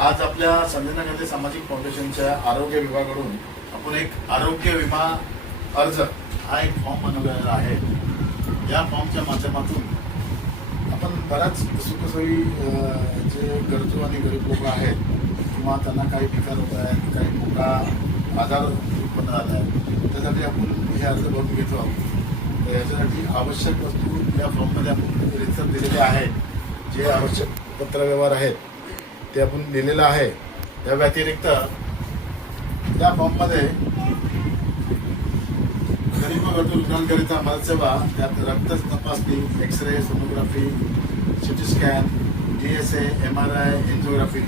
आज आपल्या संजना गांधी सामाजिक फाउंडेशनच्या आरोग्य विभागाकडून आपण एक आरोग्य विमा अर्ज हा एक फॉर्म बनवलेला आहे. या फॉर्मच्या माध्यमातून आपण बऱ्याच सुखसोयी जे गरजू आणि गरीब लोक आहेत किंवा त्यांना काही विकार होत आहेत काही मोठा आजार उत्पन्न झाला आहे त्यासाठी आपण हे अर्ज भरून घेतो आहोत. याच्यासाठी आवश्यक वस्तू या फॉर्ममध्ये आपण रिसर्च दिलेले आहे जे आवश्यक पत्रव्यवहार आहेत. ते आपण लिहिलेलं आहे. या व्यतिरिक्त त्या फॉर्ममध्ये गरीब गरजू रुग्णांकरिता मदतसेवा त्यात रक्त तपासणी x-ray sonography CT scan D S A M R I angiography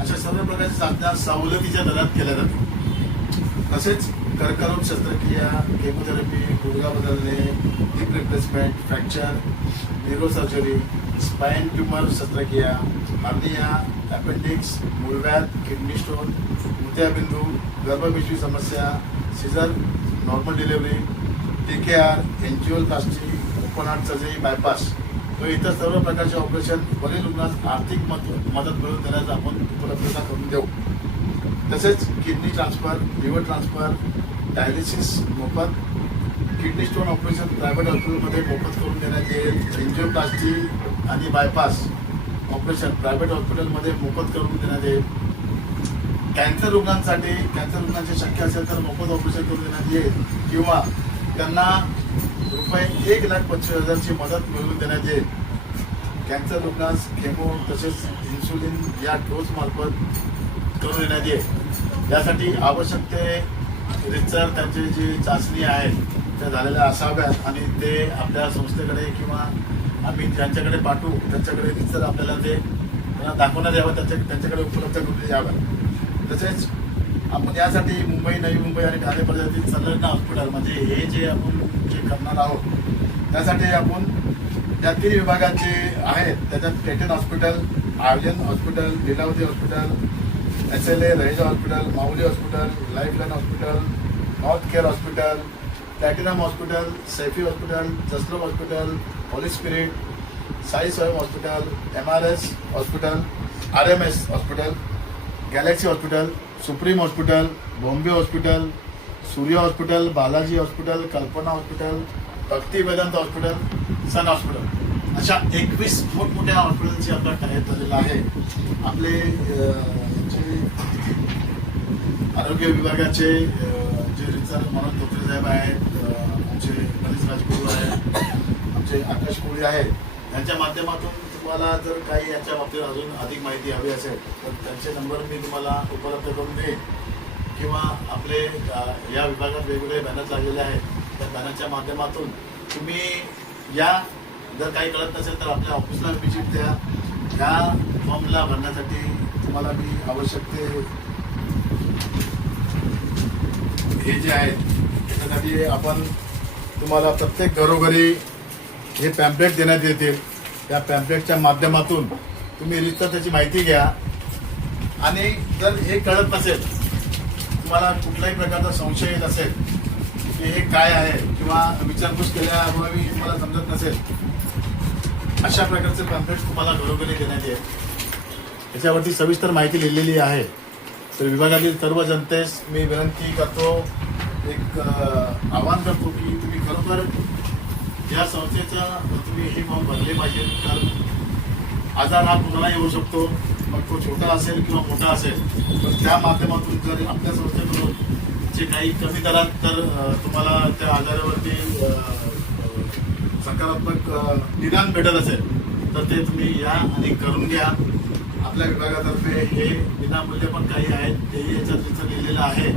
अशा सर्व प्रकारच्या चाचण्या सवलतीच्या दरात केल्या जातात. तसेच कर्करोग शस्त्रक्रिया केमोथेरपी गुडघा बदलणे hip replacement fracture neuro surgery spine tumour शस्त्रक्रिया हार्निया अपेंडिक्स मूळव्याध किडनी स्टोन मोत्याबिंदू गर्भपिशवी समस्या caesar normal delivery T K R angioplasty open heart surgery bypass व इतर सर्व प्रकारचे ऑपरेशन वरील रुग्णास आर्थिक मदत मदत मिळवून देण्याचा आपण उपलब्धता करून देऊ. तसेच kidney transfer liver transfer dialysis मोफत किडनी स्टोन ऑपरेशन प्रायव्हेट हॉस्पिटलमध्ये मोफत करून देण्यात येईल. एन्जिओप्लास्टी आणि बायपास ऑपरेशन प्रायव्हेट हॉस्पिटलमध्ये मोफत करून देण्यात येईल. कॅन्सर रुग्णांसाठी कॅन्सर रुग्णांची शक्य असेल तर मोफत ऑपरेशन करून देण्यात येईल. किंवा त्यांना रुपये एक लाख पंचवीस हजारची मदत मिळवून देण्यात येईल. कॅन्सर रुग्णास केमो तसेच इन्सुलिन या डोसमार्फत करून देण्यात येईल. यासाठी आवश्यक ते रितसर त्यांची जी चाचणी आहे त्या झालेल्या असाव्यात आणि ते आपल्या संस्थेकडे किंवा आम्ही ज्यांच्याकडे पाठवू त्यांच्याकडे रितसर आपल्याला ते त्यांना दाखवण्यात यावं त्यांच्या त्यांच्याकडे उपलब्ध करून याव्या तसेच आपण यासाठी मुंबई नवी मुंबई आणि ठाणे परिसरातील संलग्न हॉस्पिटल म्हणजे हे जे आपण जे करणार आहोत त्यासाठी आपण त्या तीन विभागात जे आहेत त्याच्यात पेटन हॉस्पिटल आयोजन hospital Lilavati hospital S L A Raheja hospital Mauli hospital Lifeline hospital North Care hospital Platinum hospital Saifi hospital Jaslok hospital Holy Spirit Sai Swayam hospital M R S hospital R M S hospital Galaxy hospital Supreme hospital Bombay hospital Surya hospital Balaji hospital Kalpana hospital Bhakti Vedant hospital Sun hospital अशा एकवीस मोठमोठ्या हॉस्पिटलची आपला type झालेला आहे. आपले जे आरोग्य विभागाचे जे रिचार्ज मनोज धोत्रे साहेब आहेत आमचे आकाश कोळी आहेत यांच्या माध्यमातून तुम्हाला जर काही याच्या बाबतीत अजून अधिक माहिती हवी असेल तर त्यांचे नंबर मी तुम्हाला उपलब्ध करून देईन. किंवा आपले या विभागात वेगवेगळे बॅनर लागलेले आहेत त्या बॅनरच्या माध्यमातून तुम्ही या जर काही कळत नसेल तर आपल्या ऑफिसला व्हिजिट द्या. या फॉर्मला भरण्यासाठी तुम्हाला मी आवश्यक ते हे जे आहेत त्याच्यासाठी आपण तुम्हाला प्रत्येक घरोघरी हे पॅम्पलेट देण्यात येतील त्या पॅम्पलेटच्या माध्यमातून तुम्ही रिस्तर त्याची माहिती घ्या. आणि जर हे कळत नसेल तुम्हाला कुठल्याही प्रकारचा संशय येत असेल की हे काय आहे किंवा विचारपूस केल्यामुळे तुम्हाला समजत नसेल अशा प्रकारचे पॅम्पलेट तुम्हाला घरोघरी देण्यात येईल. याच्यावरती सविस्तर माहिती लिहिलेली आहे. तर विभागातील सर्व जनतेस मी विनंती करतो एक आवाहन करतो की तुम्ही खरोखर या संस्थेचा तुम्ही हे फॉर्म भरले पाहिजे कारण आजार हा कुणाला येऊ शकतो? मग तो छोटा असेल किंवा मोठा असेल तर त्या माध्यमातून जर आपल्या संस्थेकडून जे काही कमी दरात तर तुम्हाला त्या आजारावरती सकारात्मक निदान भेटत असेल तर ते तुम्ही या आणि करून घ्या. आपल्या विभागातर्फे हे विनामूल्य पण काही आहेत तेही याच्यात तिथं लिहिलेलं आहे.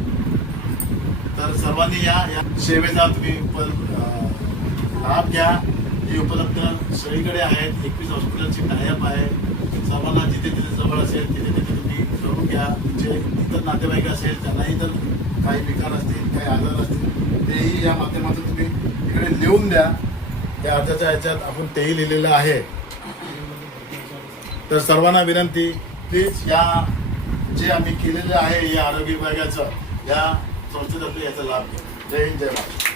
तर सर्वांनी या या सेवेचा तुम्ही लाभ घ्या. हे उपलब्ध सगळीकडे आहेत. एकवीस हॉस्पिटलची टायअप आहे. सर्वांना जिथे तिथे जवळ असेल तिथे तिथे तुम्ही करून घ्या. तुमचे इतर नातेवाईक असेल त्यांनाही जर काही विकार असतील काही आजार असतील तेही या माध्यमातून तुम्ही इकडे लिहून द्या. त्या अर्जाच्या ह्याच्यात आपण तेही लिहिलेलं आहे. तर सर्वांना विनंती प्लीज या जे आम्ही केलेलं आहे या आरोग्य विभागाचं या संस्थेतर्फे याचा लाभ घ्या. जय हिंद जय महाराष्ट्र.